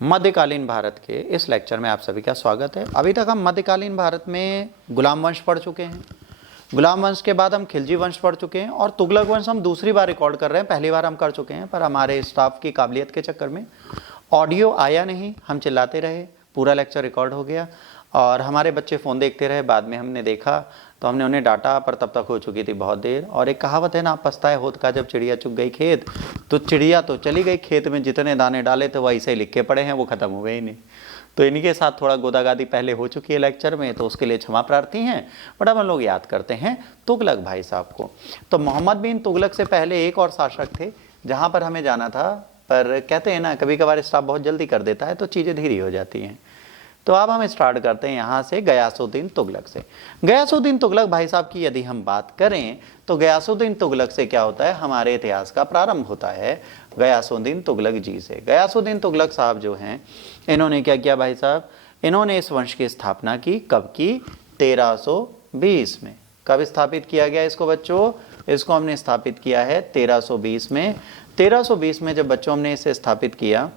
मध्यकालीन भारत के इस लेक्चर में आप सभी का स्वागत है। अभी तक हम मध्यकालीन भारत में गुलाम वंश पढ़ चुके हैं। गुलाम वंश के बाद हम खिलजी वंश पढ़ चुके हैं और तुगलक वंश हम दूसरी बार रिकॉर्ड कर रहे हैं। पहली बार हम कर चुके हैं, पर हमारे स्टाफ की काबिलियत के चक्कर में ऑडियो आया नहीं, हम चिल्लाते रहे, पूरा लेक्चर रिकॉर्ड हो गया और हमारे बच्चे फ़ोन देखते रहे। बाद में हमने देखा तो हमने उन्हें डांटा, पर तब तक हो चुकी थी बहुत देर। और एक कहावत है ना, पछताए होत का जब चिड़िया चुग गई खेत। तो चिड़िया तो चली गई, खेत में जितने दाने डाले थे वो ऐसे ही लिख के पड़े हैं, वो ख़त्म हुए ही नहीं। तो इन्हीं के साथ थोड़ा गोदागादी पहले हो चुकी है लेक्चर में, तो उसके लिए क्षमा प्रार्थी हैं। बट अब हम लोग याद करते हैं तुगलक भाई साहब को। तो मोहम्मद बिन तुगलक से पहले एक और शासक थे जहाँ पर हमें जाना था, पर कहते हैं ना कभी कभार स्टाफ बहुत जल्दी कर देता है तो चीज़ें धीरे हो जाती हैं। तो अब हम स्टार्ट करते हैं यहाँ से गयासुद्दीन तुगलक से। गयासुद्दीन तुगलक भाई साहब की यदि हम बात करें तो गयासुद्दीन तुगलक से क्या होता है, हमारे इतिहास का प्रारंभ होता है गयासुद्दीन तुगलक जी से। गयासुद्दीन तुगलक साहब जो हैं, इन्होंने क्या किया भाई साहब, इन्होंने इस वंश की स्थापना की। कब की? 1320 में। कब स्थापित किया गया इसको बच्चों? इसको हमने स्थापित किया है 1320 में। 1320 में जब बच्चों हमने इसे स्थापित किया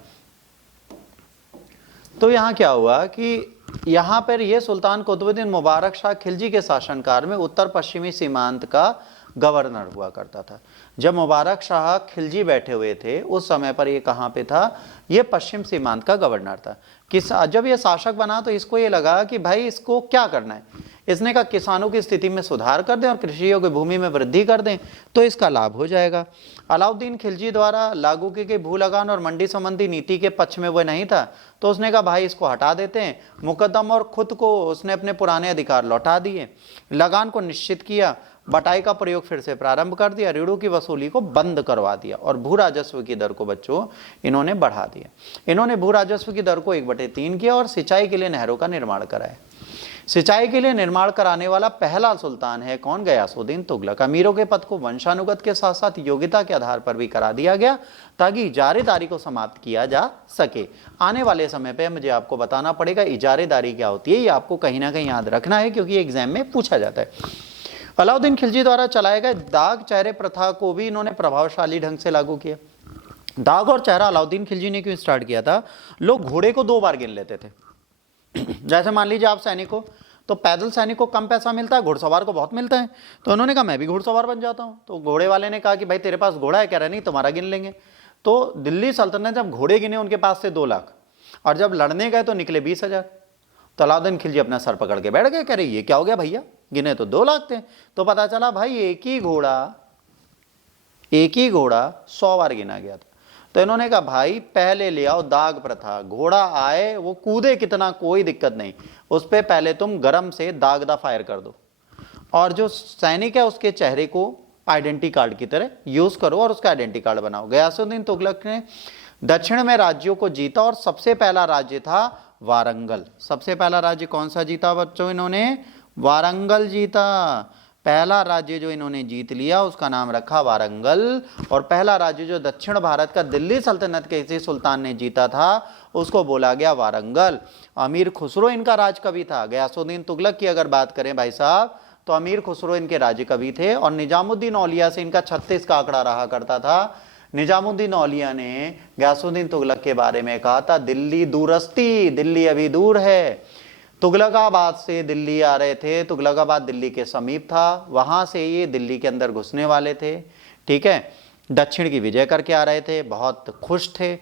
तो यहाँ क्या हुआ कि यहाँ पर ये सुल्तान कुतुबुद्दीन मुबारक शाह खिलजी के शासनकाल में उत्तर पश्चिमी सीमांत का गवर्नर हुआ करता था। जब मुबारक शाह खिलजी बैठे हुए थे उस समय पर ये कहाँ पे था? ये पश्चिम सीमांत का गवर्नर था। जब ये शासक बना तो इसको ये लगा कि भाई इसको क्या करना है। इसने कहा किसानों की स्थिति में सुधार कर दें और कृषि योग्य भूमि में वृद्धि कर दें तो इसका लाभ हो जाएगा। अलाउद्दीन खिलजी द्वारा लागू की गई भू लगान और मंडी संबंधी नीति के पक्ष में वह नहीं था, तो उसने कहा भाई इसको हटा देते हैं। मुकद्दम और खुद को उसने अपने पुराने अधिकार लौटा दिए, लगान को निश्चित किया, बटाई का प्रयोग फिर से प्रारंभ कर दिया, ऋणों की वसूली को बंद करवा दिया और भू राजस्व की दर को बच्चों इन्होंने बढ़ा दिया। इन्होंने भू राजस्व की दर को 1/3 किया और सिंचाई के लिए नहरों का निर्माण कराया। सिंचाई के लिए निर्माण कराने वाला पहला सुल्तान है कौन? गयासुद्दीन तुगलक। अमीरों के पद को वंशानुगत के साथ साथ योग्यता के आधार पर भी करा दिया गया ताकि इजारेदारी को समाप्त किया जा सके। आने वाले समय पे मुझे आपको बताना पड़ेगा इजारेदारी क्या होती है, ये आपको कहीं ना कहीं याद रखना है क्योंकि एग्जाम में पूछा जाता है। अलाउद्दीन खिलजी द्वारा चलाए गए दाग चेहरे प्रथा को भी इन्होंने प्रभावशाली ढंग से लागू किया। दाग और चेहरा अलाउद्दीन खिलजी ने क्यों स्टार्ट किया था? लोग घोड़े को 2 बार गिन लेते थे। जैसे मान लीजिए आप सैनिक हो तो पैदल सैनिक को कम पैसा मिलता है, घुड़सवार को बहुत मिलता है। तो उन्होंने कहा मैं भी घुड़सवार बन जाता हूँ। तो घोड़े वाले ने कहा कि भाई तेरे पास घोड़ा है? कह रहा नहीं, तुम्हारा गिन लेंगे। तो दिल्ली सल्तनत जब घोड़े गिने उनके पास से 2 लाख और जब लड़ने गए तो निकले 20,000। तो अलाउद्दीन खिलजी अपना सर पकड़ के बैठ गए, कह रहे ये क्या हो गया भैया, गिने तो 2 लाख थे। तो पता चला भाई एक ही घोड़ा 100 बार गिना गया था। तो इन्होंने कहा भाई पहले ले आओ दाग प्रथा, घोड़ा आए वो कूदे कितना कोई दिक्कत नहीं, उस पर पहले तुम गरम से दागदा फायर कर दो और जो सैनिक है उसके चेहरे को आइडेंटिटी कार्ड की तरह यूज करो और उसका आइडेंटिटी कार्ड बनाओ। गयासुद्दीन तुगलक ने दक्षिण में राज्यों को जीता और सबसे पहला राज्य था वारंगल। सबसे पहला राज्य कौन सा जीता बच्चों? इन्होंने वारंगल जीता। पहला राज्य जो इन्होंने जीत लिया उसका नाम रखा वारंगल। और पहला राज्य जो दक्षिण भारत का दिल्ली सल्तनत के किसी सुल्तान ने जीता था उसको बोला गया वारंगल। अमीर खुसरो इनका राज कवि था। गयासुद्दीन तुगलक की अगर बात करें भाई साहब तो अमीर खुसरो इनके राज्य कवि थे और निजामुद्दीन औलिया से इनका 36 का आंकड़ा रहा करता था। निजामुद्दीन औलिया ने गयासुद्दीन तुगलक के बारे में कहा था दिल्ली दूरस्ती, दिल्ली अभी दूर है। तुगलकाबाद से दिल्ली आ रहे थे, तुगलकाबाद दिल्ली के समीप था, वहां से ये दिल्ली के अंदर घुसने वाले थे। ठीक है, दक्षिण की विजय करके आ रहे थे, बहुत खुश थे।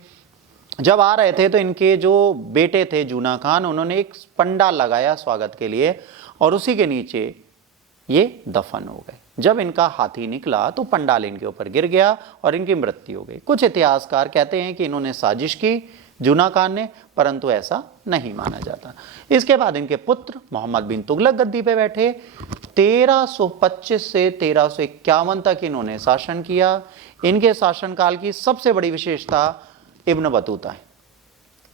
जब आ रहे थे तो इनके जो बेटे थे जूना खान, उन्होंने एक पंडाल लगाया स्वागत के लिए और उसी के नीचे ये दफन हो गए। जब इनका हाथी निकला तो पंडाल इनके ऊपर गिर गया और इनकी मृत्यु हो गई। कुछ इतिहासकार कहते हैं कि इन्होंने साजिश की जूना खान ने, परंतु ऐसा नहीं माना जाता। इसके बाद इनके पुत्र मोहम्मद बिन तुगलक गद्दी पे बैठे। 1325 से 1351 तक इन्होंने शासन किया। इनके शासनकाल की सबसे बड़ी विशेषता इब्न बतूता है।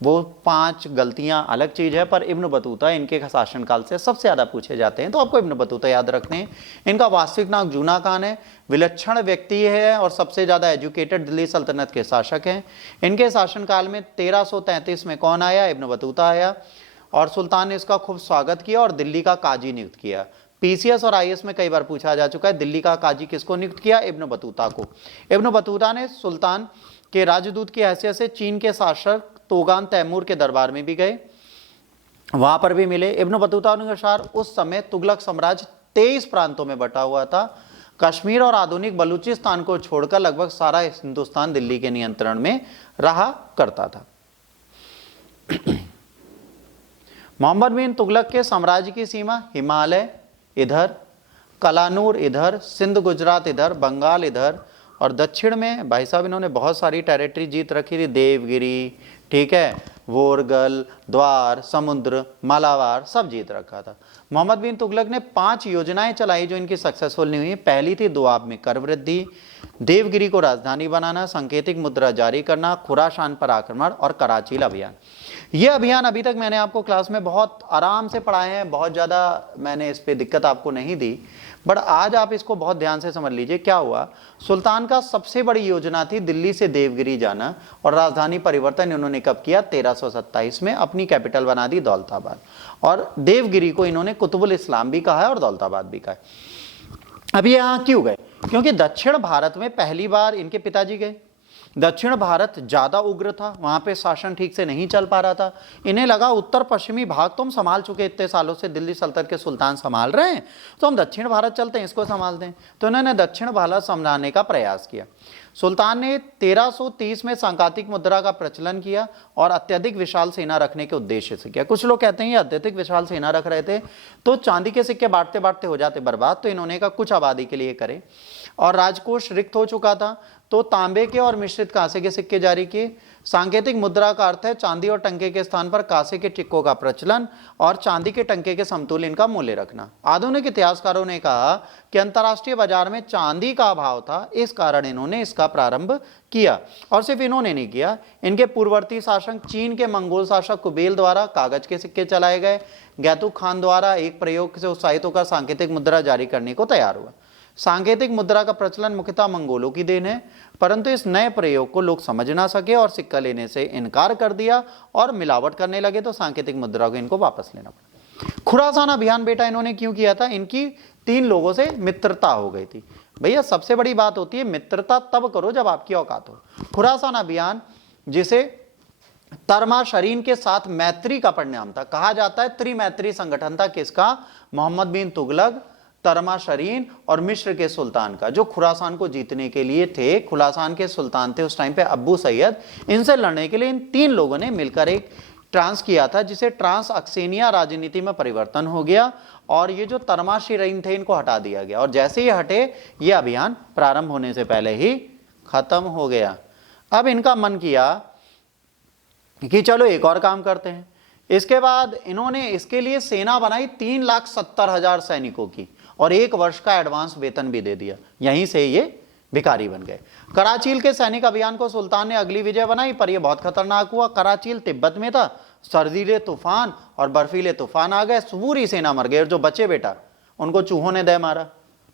वो 5 गलतियां अलग चीज है, पर इब्न बतूता इनके शासनकाल से सबसे ज्यादा पूछे जाते हैं, तो आपको इब्न बतूता याद रखने हैं। इनका वास्तविक नाम जूना खान है। विलक्षण व्यक्ति है और सबसे ज्यादा एजुकेटेड दिल्ली सल्तनत के शासक हैं। इनके शासनकाल में 1333 में कौन आया? इब्न बतूता आया और सुल्तान ने इसका खूब स्वागत किया और दिल्ली का काजी नियुक्त किया। पीसीएस और आईएएस में कई बार पूछा जा चुका है, दिल्ली का काजी किसको नियुक्त किया? इब्न बतूता को। इब्न बतूता ने सुल्तान के राजदूत की हैसियत से चीन के शासक तोगान तैमूर के दरबार में भी गए, वहां पर भी मिले। इब्न बतूता के अनुसार उस समय तुगलक साम्राज्य 23 प्रांतों में बटा हुआ था। कश्मीर और आधुनिक बलूचिस्तान को छोड़कर लगभग सारा हिंदुस्तान दिल्ली के नियंत्रण में रहा करता था। मोहम्मद बिन तुगलक के साम्राज्य की सीमा हिमालय इधर, कलानूर इधर, सिंध गुजरात इधर, बंगाल इधर, और दक्षिण में भाई साहब इन्होंने बहुत सारी टेरिटरी जीत रखी थी। देवगिरी, ठीक है, वोरगल, द्वार, समुद्र, मालाबार सब जीत रखा था। मोहम्मद बिन तुगलक ने 5 योजनाएं चलाई जो इनकी सक्सेसफुल नहीं हुई। पहली थी दोआब में कर वृद्धि, देवगिरी को राजधानी बनाना, सांकेतिक मुद्रा जारी करना, खुरासान पर आक्रमण और कराचील अभियान। ये अभियान अभी तक मैंने आपको क्लास में बहुत आराम से पढ़ाए हैं, बहुत ज़्यादा मैंने इस पे दिक्कत आपको नहीं दी, बट आज आप इसको बहुत ध्यान से समझ लीजिए। क्या हुआ, सुल्तान का सबसे बड़ी योजना थी दिल्ली से देवगिरी जाना, और राजधानी परिवर्तन इन्होंने कब किया, 1327 में अपनी कैपिटल बना दी दौलताबाद, और देवगिरी को इन्होंने कुतुबुल इस्लाम भी कहा है और दौलताबाद भी कहा है। अब ये यहाँ क्यों गए, क्योंकि दक्षिण भारत में पहली बार इनके पिताजी गए। दक्षिण भारत ज्यादा उग्र था, वहां पे शासन ठीक से नहीं चल पा रहा था। इन्हें लगा उत्तर पश्चिमी भाग तो हम संभाल चुके, इतने सालों से दिल्ली सल्तनत के सुल्तान संभाल रहे हैं, तो हम दक्षिण भारत चलते हैं, इसको संभालते हैं। तो इन्होंने दक्षिण भारत संभालने का प्रयास किया। सुल्तान ने 1330 में सांकेतिक मुद्रा का प्रचलन किया और अत्यधिक विशाल सेना रखने के उद्देश्य से किया। कुछ लोग कहते हैं ये अत्यधिक विशाल सेना रख रहे थे तो चांदी के सिक्के बांटते बांटते हो जाते बर्बाद, तो इन्होंने कहा कुछ आबादी के लिए करे, और राजकोष रिक्त हो चुका था तो तांबे के और मिश्रित कांसे के सिक्के जारी किए। सांकेतिक मुद्रा का अर्थ है चांदी और टंके के स्थान पर कांसे के टिक्कों का प्रचलन और चांदी के टंके के समतुल्य इनका मूल्य रखना। आधुनिक इतिहासकारों ने कहा कि अंतर्राष्ट्रीय बाजार में चांदी का अभाव था, इस कारण इन्होंने इसका प्रारंभ किया। और सिर्फ इन्होंने नहीं किया, इनके पूर्ववर्ती शासक चीन के मंगोल शासक कुबेल द्वारा कागज के सिक्के चलाए गए। गैतुक खान द्वारा एक प्रयोग से उत्साहित होकर सांकेतिक मुद्रा जारी करने को तैयार हुआ। सांकेतिक मुद्रा का प्रचलन मुख्यतः मंगोलों की देन है, परंतु इस नए प्रयोग को लोग समझ ना सके और सिक्का लेने से इनकार कर दिया और मिलावट करने लगे, तो सांकेतिक मुद्रा को इनको वापस लेना पड़ा। खुरासान अभियान बेटा इन्होंने क्यों किया था, इनकी 3 लोगों से मित्रता हो गई थी। भैया सबसे बड़ी बात होती है मित्रता तब करो जब आपकी औकात हो। खुरासान अभियान जिसे तरमाशरीन के साथ मैत्री का परिणाम था, कहा जाता है त्रिमैत्री संगठन था किसका, मोहम्मद बिन तुगलक, तरमाशरीन और मिस्र के सुल्तान का, जो खुरासान को जीतने के लिए थे। खुरासान के सुल्तान थे उस टाइम पे अब्बू सैयद, इनसे लड़ने के लिए इन 3 लोगों ने मिलकर एक ट्रांस किया था जिसे ट्रांस अक्सेनिया राजनीति में परिवर्तन हो गया, और ये जो तरमाशरीन थे इनको हटा दिया गया, और जैसे ही हटे ये अभियान प्रारंभ होने से पहले ही खत्म हो गया। अब इनका मन किया कि चलो एक और काम करते हैं। इसके बाद इन्होंने इसके लिए सेना बनाई 3,70,000 सैनिकों की, और 1 वर्ष का एडवांस वेतन भी दे दिया। यहीं से ये भिखारी बन गए। कराचील के सैनिक अभियान को सुल्तान ने अगली विजय बनाई, पर यह बहुत खतरनाक हुआ। कराचील तिब्बत में था, सर्दीले तूफान और बर्फीले तूफान आ गए, पूरी सेना मर गई, और जो बचे बेटा उनको चूहों ने दे मारा,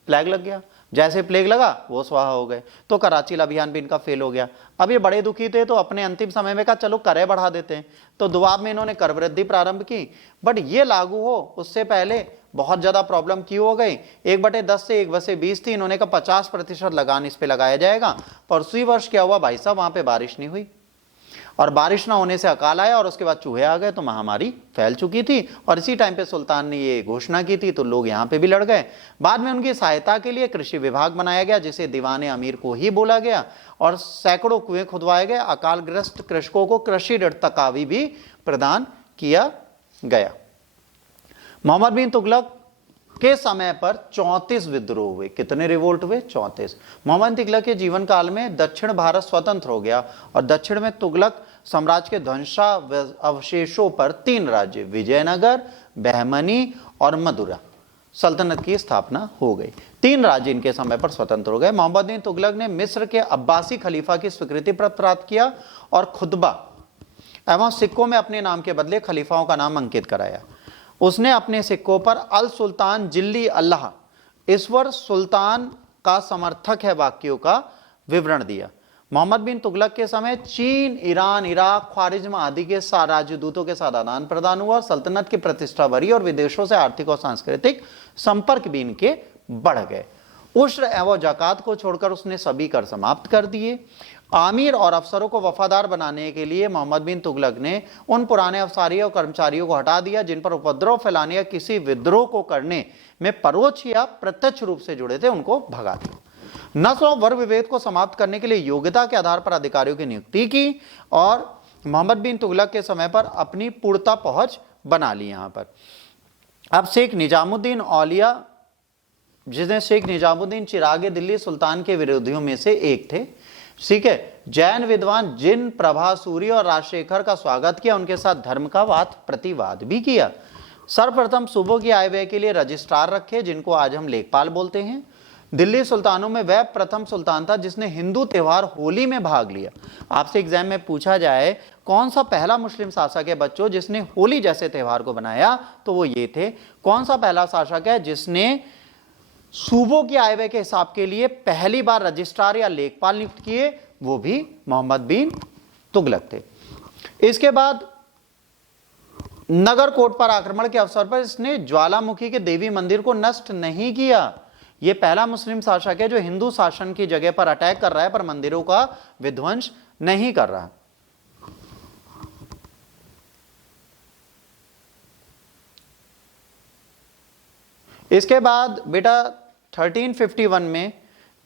प्लेग लग गया। जैसे प्लेग लगा वो स्वाहा हो गए, तो कराचील अभियान भी इनका फेल हो गया। अब ये बड़े दुखी थे तो अपने अंतिम समय में कहा चलो करें बढ़ा देते हैं, तो दुआब में इन्होंने कर वृद्धि प्रारंभ की, बट ये लागू हो उससे पहले बहुत ज्यादा प्रॉब्लम क्यों हो गई। 1/10 से 1/20 थी, इन्होंने कहा 50% लगान इस पे लगाया जाएगा। पर उसी वर्ष क्या हुआ भाई साहब, वहां पे बारिश नहीं हुई, और बारिश ना होने से अकाल आया, और उसके बाद चूहे आ गए, तो महामारी फैल चुकी थी। और इसी टाइम पे सुल्तान ने ये घोषणा की थी, तो लोग यहाँ पे भी लड़ गए। बाद में उनकी सहायता के लिए कृषि विभाग बनाया गया, जिसे दीवाने अमीर को ही बोला गया, और सैकड़ों कुएं खुदवाए गए। अकालग्रस्त कृषकों को कृषि ऋण तकावी भी प्रदान किया गया। मोहम्मद बिन तुगलक के समय पर 34 विद्रोह हुए। कितने रिवोल्ट हुए? 34। मोहम्मद तुगलक के जीवन काल में दक्षिण भारत स्वतंत्र हो गया, और दक्षिण में तुगलक साम्राज्य के ध्वंसावशेषों पर 3 राज्य विजयनगर, बहमनी और मदुरा सल्तनत की स्थापना हो गई। 3 राज्य इनके समय पर स्वतंत्र हो गए। मोहम्मद बिन तुगलक ने मिस्र के अब्बासी खलीफा की स्वीकृति प्राप्त किया, और खुतबा एवं सिक्कों में अपने नाम के बदले खलीफाओं का नाम अंकित कराया। उसने अपने सिक्कों पर अल सुल्तान जिल्ली अल्लाह, ईश्वर सुल्तान का समर्थक है वाक्यों का विवरण दिया। मोहम्मद बिन तुगलक के समय चीन, ईरान, इराक, ख्वारिज्म आदि के राजदूतों के साथ आदान प्रदान हुआ। सल्तनत की प्रतिष्ठा बढ़ी और विदेशों से आर्थिक और सांस्कृतिक संपर्क भी इनके बढ़ गए। उश्र एवं जकात को छोड़कर उसने सभी कर समाप्त कर दिए। आमिर और अफसरों को वफादार बनाने के लिए मोहम्मद बिन तुगलक ने उन पुराने अफसारियों और कर्मचारियों को हटा दिया जिन पर उपद्रव फैलाने या किसी विद्रोह को करने में परोक्ष या प्रत्यक्ष रूप से जुड़े थे, उनको भगा दिया। नस्ल और वर्ग विभेद को समाप्त करने के लिए योग्यता के आधार पर अधिकारियों की नियुक्ति की और मोहम्मद बिन तुगलक के समय पर अपनी पूर्णता पहुंच बना ली। यहां पर अब शेख निजामुद्दीन औलिया, जिसने शेख निजामुद्दीन चिरागे दिल्ली सुल्तान के विरोधियों में से एक थे, ठीक है। जैन विद्वान जिन प्रभासूरी और राजशेखर का स्वागत किया, उनके साथ धर्म का वाद प्रतिवाद भी किया। सर्वप्रथम सूबों की आय व्यय के लिए रजिस्ट्रार रखे, जिनको आज हम लेखपाल बोलते हैं। दिल्ली सुल्तानों में वह प्रथम सुल्तान था जिसने हिंदू त्योहार होली में भाग लिया। आपसे एग्जाम में पूछा जाए कौन सा पहला मुस्लिम शासक है बच्चों जिसने होली जैसे त्योहार को बनाया, तो वो ये थे। कौन सा पहला शासक है जिसने सूबों की आय व्यय के हिसाब के लिए पहली बार रजिस्ट्रार या लेखपाल नियुक्त किए, वो भी मोहम्मद बिन तुगलक थे। इसके बाद नगरकोट पर आक्रमण के अवसर पर इसने ज्वालामुखी के देवी मंदिर को नष्ट नहीं किया। यह पहला मुस्लिम शासक है जो हिंदू शासन की जगह पर अटैक कर रहा है पर मंदिरों का विध्वंस नहीं कर रहा। इसके बाद बेटा 1351 में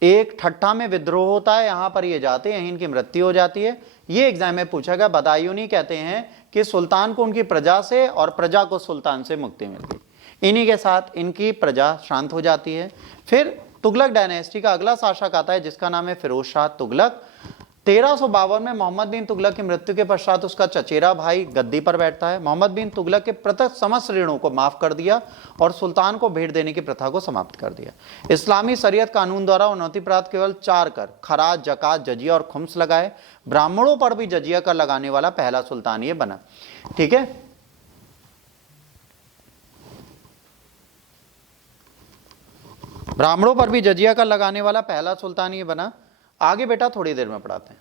एक ठट्ठा में विद्रोह होता है, यहां पर ये जाते हैं, इनकी मृत्यु हो जाती है। ये एग्जाम में पूछा गया। बदायूनी कहते हैं कि सुल्तान को उनकी प्रजा से और प्रजा को सुल्तान से मुक्ति मिल गई। इन्हीं के साथ इनकी प्रजा शांत हो जाती है। फिर तुगलक डायनेस्टी का अगला शासक आता है जिसका नाम है फिरोज शाह तुगलक। 1352 में मोहम्मद बिन तुगलक की मृत्यु के पश्चात उसका चचेरा भाई गद्दी पर बैठता है। मोहम्मद बिन तुगलक के प्रत्येक समस्त ऋणों को माफ कर दिया और सुल्तान को भेंट देने की प्रथा को समाप्त कर दिया। इस्लामी शरीयत कानून द्वारा उन्नति प्राप्त केवल 4 कर खराज, जकात, जजिया और खुम्स लगाए। ब्राह्मणों पर भी जजिया कर लगाने वाला पहला सुल्तान ये बना। ठीक है, ब्राह्मणों पर भी जजिया कर लगाने वाला पहला सुल्तान ये बना। आगे बेटा थोड़ी देर में पढ़ाते हैं।